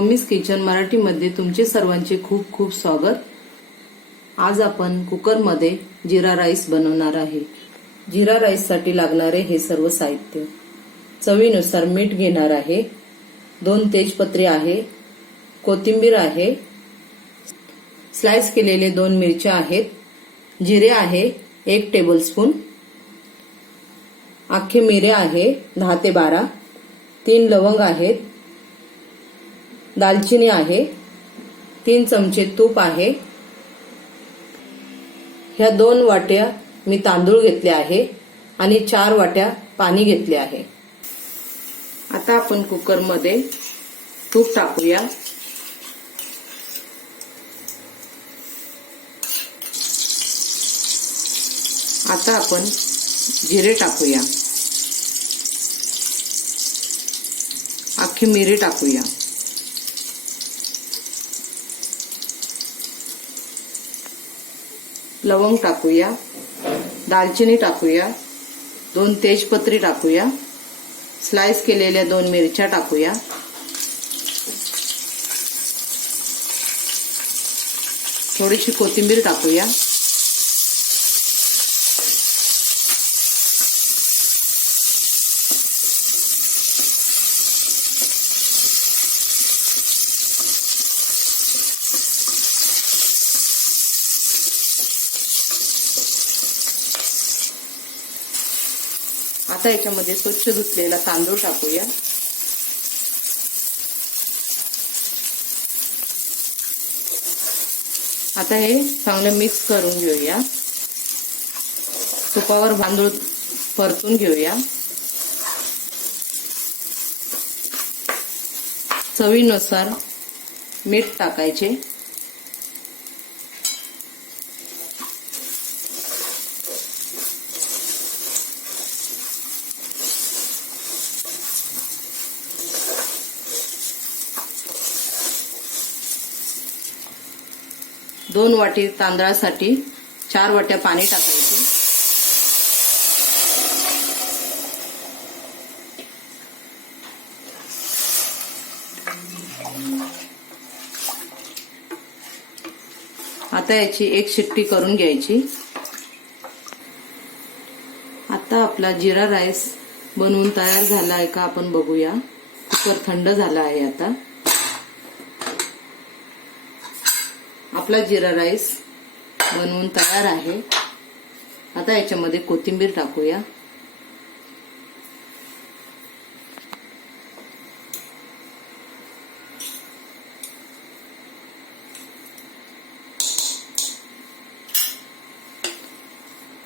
Mummies kitchen मराठीमध्ये तुमचे सर्वांचे खूप खूप स्वागत। आज आपण कुकरमध्ये जीरा राईस बनवणार आहे। जीरा राईस साठी लागणारे हे सर्व साहित्य: चवीनुसार मीठ घेणार आहे, 2 तेजपत्रे आहे, कोथिंबीर आहे, स्लाइस केलेले 2 मिरच्या आहेत, जिरे आहे 1 टेबलस्पून, अख्खे मिरे आहे 10 ते 12, 3 लवंग आहेत, दालचिनी आहे, 3 चमचे तूप आहे। ह्या 2 वाट्या मी तांदूळ घेतले आहे आणि 4 वाट्या पाणी घेतले आहे। आता आपण कुकरमध्ये तूप टाकूया। आता आपण जिरे टाकूया, अख्खे मिरे टाकूया, लवंग टाकूया, दालचिनी टाकूया, 2 तेजपत्रे टाकूया, स्लाइस केलेल्या 2 मिरच्या टाकूया, थोडीशी कोथिंबीर टाकूया, आता याच्यामध्ये स्वच्छ धुतलेला तांदूळ टाकूया, आता हे चांगले मिक्स करून घेऊया। तुपावर तांदूळ परतून घेऊया। चवीनुसार मीठ टाकायचे, दोन वाटी तांदळासाठी 4 वाट्या पाणी टाकायचे। आता याची 1 शिट्टी करून घ्यायची। आता आपला जीरा राईस बनवून तयार झाला आहे का आपण बघूया। कुकर थंड झाला आहे। आता आपला जीरा राईस बनवून तयार आहे। आता याच्यामध्ये कोथिंबीर टाकूया,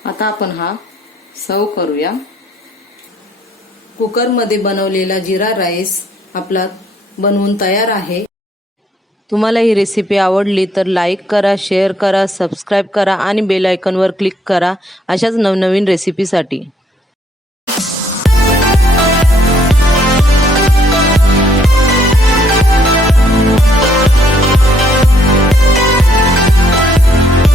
आता आपण हा सर्व करूया। कुकरमध्ये बनवलेला जीरा राईस आपला बनवून तयार आहे। तुम्हाला ही रेसिपी आवडली तर लाईक करा, शेअर करा, सबस्क्राईब करा आणि बेल आयकॉनवर क्लिक करा अशाच नवनवीन रेसिपीसाठी।